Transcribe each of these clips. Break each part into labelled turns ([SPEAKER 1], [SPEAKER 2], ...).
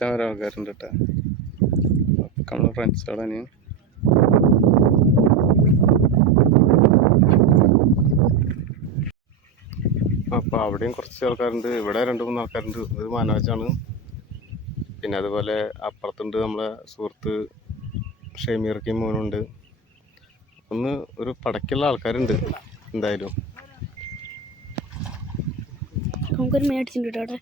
[SPEAKER 1] അറ്റം വരെ ആൾക്കാരുണ്ട് കേട്ടോ ഒക്കെ നമ്മളെ തന്നെയാണ്. അപ്പോൾ അവിടെയും കുറച്ച് ആൾക്കാരുണ്ട് ഇവിടെ രണ്ട് മൂന്ന് ആൾക്കാരുണ്ട്. ഇത് മനോജാണ് പിന്നെ അതുപോലെ അപ്പുറത്തുണ്ട് നമ്മളെ സുഹൃത്ത് ഷെമീർക്കും മോനുണ്ട്. ഒന്ന് ഒരു പടക്കുള്ള ആൾക്കാരുണ്ട് എന്തായാലും.
[SPEAKER 2] നമുക്കൊരു മേടിച്ചിട്ടുണ്ട് അവിടെ.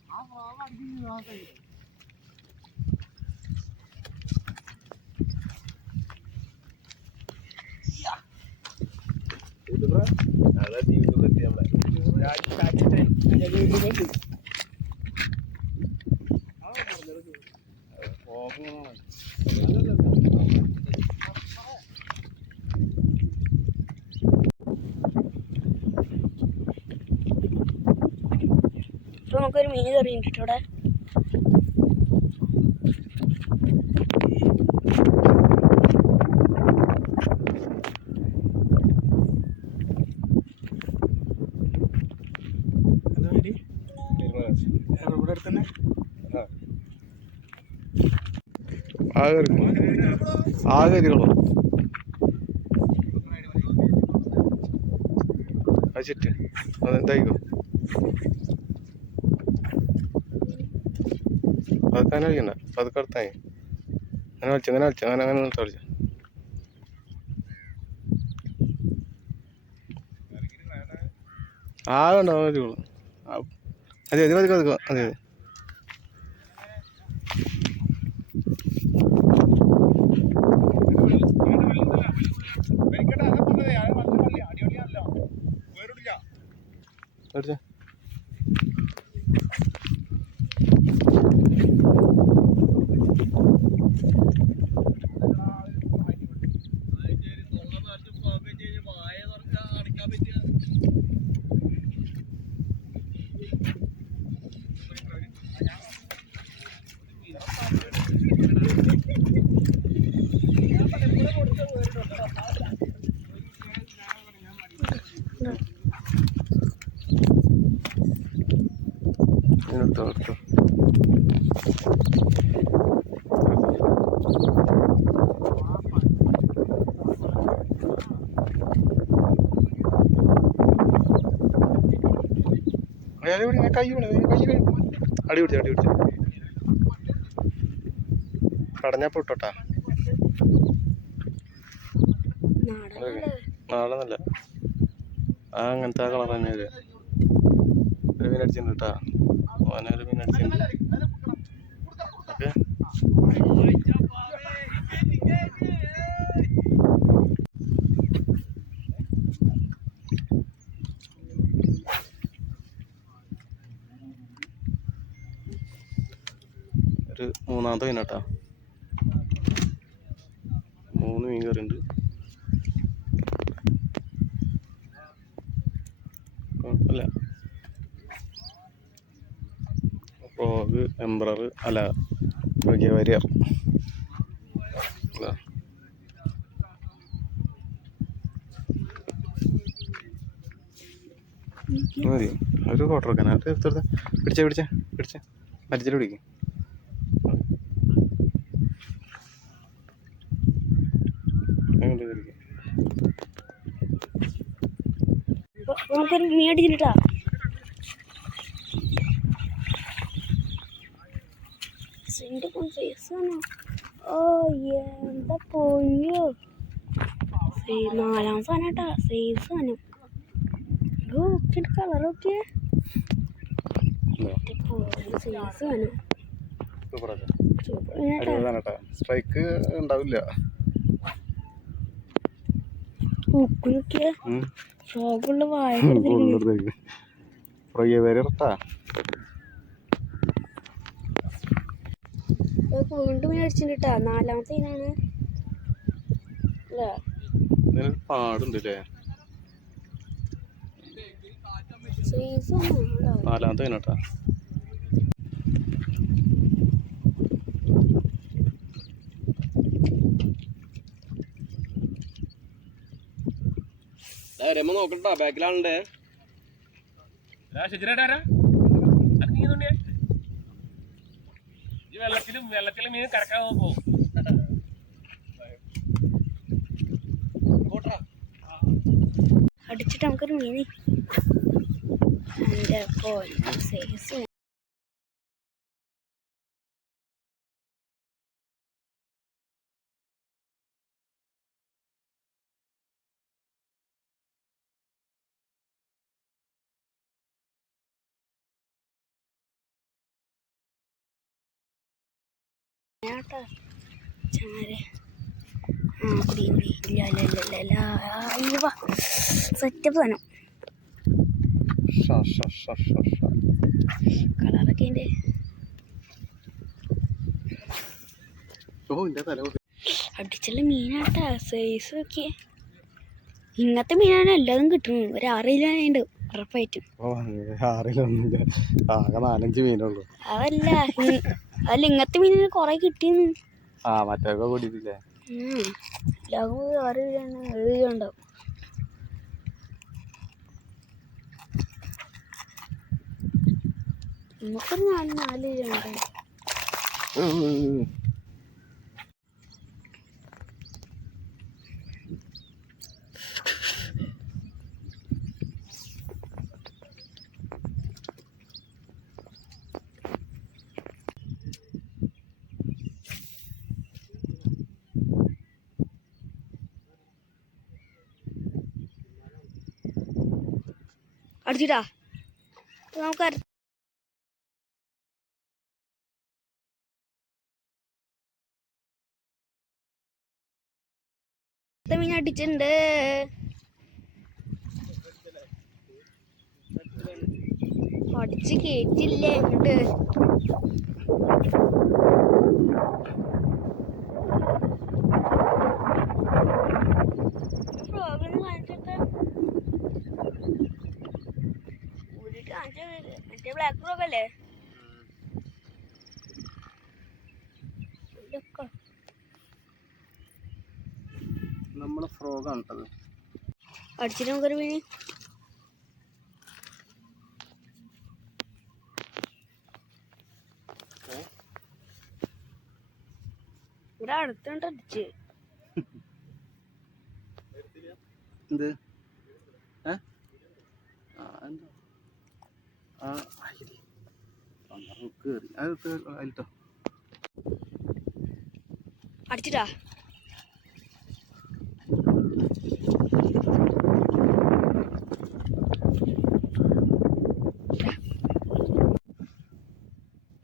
[SPEAKER 2] നമുക്കൊരു മീൻ കറി അവിടെ?
[SPEAKER 3] ഇവിടെ അടുത്ത് തന്നെ
[SPEAKER 1] സാഹചര്യങ്ങളോ? അരികളോ അച്ചിട്ട് അതെന്തായിക്കോ അതൊക്കെ അങ്ങനെ കളിക്കണ്ട. അതൊക്കെ അടുത്തായി. അങ്ങനെ കളിച്ചു അങ്ങനെ കളിച്ചു അങ്ങനെ അങ്ങനെ നിർത്തി കളിച്ചു. ആകെ ഉണ്ടാവും അതെ അതെ അതെ അതെ അടിച്ചേ അയാളെ ഞാൻ കൈ വിളി കൈ കൈ അടി പിടിച്ച അടി പിടിച്ച. കടഞ്ഞപ്പോ ഇട്ടോട്ടാ. നാളെ നല്ല ആ അങ്ങനത്തെ ആ കളർ തന്നെ ഒരു ഒരു മീൻ അടിച്ചിട്ടുണ്ട് കേട്ടാ. ഓനെ ഒരു മീൻ അടിച്ചിട്ടുണ്ട്. ഓക്കെ. ഒരു മൂന്നാമത്തെ മീനാട്ടാ മൂന്ന് മീൻ കറി ഉണ്ട് കുഴപ്പമില്ല ഫ്രോഗ് എംബ്രർ അല്ല ഫ്രോഗിയ വാരിയർ മതി. ഒരു ക്വാർട്ടർ വെക്കാൻ അത് എടുത്തെടുത്ത പിടിച്ചേ പിടിച്ചേ പിടിച്ചേ. മരിച്ചിട്ട് പിടിക്കും.
[SPEAKER 2] നമുക്കൊരു മീൻ അടിച്ചിട്ടാ സൈസാണോ ഓ എന്താ പൊയ്യോ നാലാം സാധനം കേട്ടാ സേഫ് സാധനം ഓക്കെ കളർ ഒക്കെ.
[SPEAKER 1] ഇതാ,
[SPEAKER 2] സേഫ് സാധനം.
[SPEAKER 1] സ്ട്രൈക്ക് ഉണ്ടാവില്ല. കേട്ടാ
[SPEAKER 2] ഇപ്പൊ വീണ്ടും അടിച്ചിട്ടാ നാലാമത്തെ അല്ലേ?
[SPEAKER 1] പാടുണ്ട് നാലാമത്തെ മീനാട്ടാ
[SPEAKER 4] രമ നോക്കട്ടാ ബാക്കിലാണല്ലേ
[SPEAKER 3] ഈ വെള്ളത്തിലും വെള്ളത്തിലും മീൻ കറക്കാൻ പോകും
[SPEAKER 2] അടിച്ചിട്ട് നമുക്കൊരു മീൻ. എന്റെ സൈസ് ചേട്ടാ ചാരെ. ആ കുടി കുടി ഇല്ല ഇല്ല ഇല്ല ഇല്ല. ഇല്ല സെറ്റപ്പ് തന്നെ
[SPEAKER 1] ഷ ഷ ഷ ഷ ഷ.
[SPEAKER 2] കളറൊക്കെ ഉണ്ട്. അടിച്ചുള്ള മീനാട്ടാ. സൈസ് നോക്കിയേ ഇങ്ങനത്തെ മീനാണ് എല്ലാതും കിട്ടുന്നത് ഒരു ആറിലുണ്ട് ഉറപ്പായിട്ടും.
[SPEAKER 1] ഓ ആറിലൊന്നുമില്ല. ആകെ നാലഞ്ച് മീനുള്ളൂ.
[SPEAKER 2] അതല്ല അതല്ല ഇങ്ങനത്തെ മീനിന് കുറെ കിട്ടിയെന്ന്
[SPEAKER 1] ആ മറ്റൊക്കെ കൂടിയിട്ടില്ലേ?
[SPEAKER 2] ലഘു ആറ് ഉണ്ടാവും നമുക്കൊരു നാല് നാല് ഉണ്ടാവും അടിച്ചിട്ടാ. നമുക്ക് അടുത്ത മീൻ അടിച്ചിട്ടുണ്ട്. അടിച്ച് കേറ്റില്ലേ ഇങ്ങോട്ട്. ഇതൊക്കെ.
[SPEAKER 1] നമ്മളെ ഫ്രോഗാണ് കേട്ടത്
[SPEAKER 2] അടിച്ചിട്ട് നമുക്കൊരു മീൻ ഇവിടെ അടുത്തുണ്ട് അടിച്ച്.
[SPEAKER 1] എന്ത്? ആ എന്താ? ആ. കേറി അത് അതിലിട്ടോ
[SPEAKER 2] അടിച്ചിട്ടാ.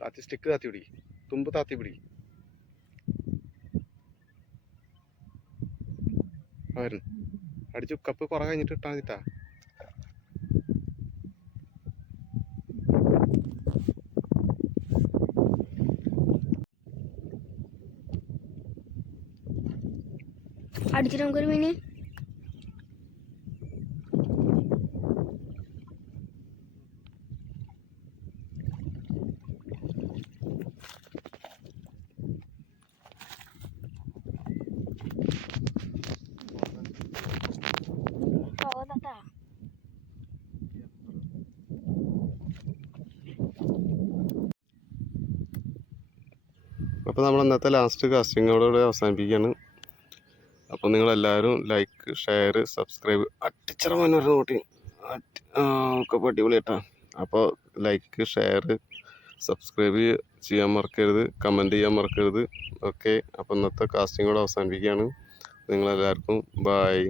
[SPEAKER 1] താത്തി സ്റ്റിക്ക് താത്തി പിടി. തുമ്പ് താത്തി പിടി. അടിച്ചു കപ്പ് കുറെ കഴിഞ്ഞിട്ട് ഇട്ടാ മതിട്ടാ.
[SPEAKER 2] അടിച്ചിട്ട് നമുക്കൊരു മീന്.
[SPEAKER 1] അപ്പോൾ നമ്മൾ ഇന്നത്തെ ലാസ്റ്റ് കാസ്റ്റിങ്ങോടുകൂടി അവസാനിപ്പിക്കുകയാണ് അപ്പോൾ നിങ്ങളെല്ലാവരും ലൈക്ക് ഷെയർ സബ്സ്ക്രൈബ് അട്ടിച്ചറ മനോഹര നോട്ടി ഒക്കെ അടിപൊളി കേട്ടോ. അപ്പോൾ ലൈക്ക് ഷെയർ സബ്സ്ക്രൈബ് ചെയ്യാൻ മറക്കരുത്. കമന്റ് ചെയ്യാൻ മറക്കരുത്. ഓക്കെ അപ്പോൾ ഇന്നത്തെ കാസ്റ്റിങ്ങോട് അവസാനിപ്പിക്കുകയാണ്. നിങ്ങളെല്ലാവർക്കും ബായ്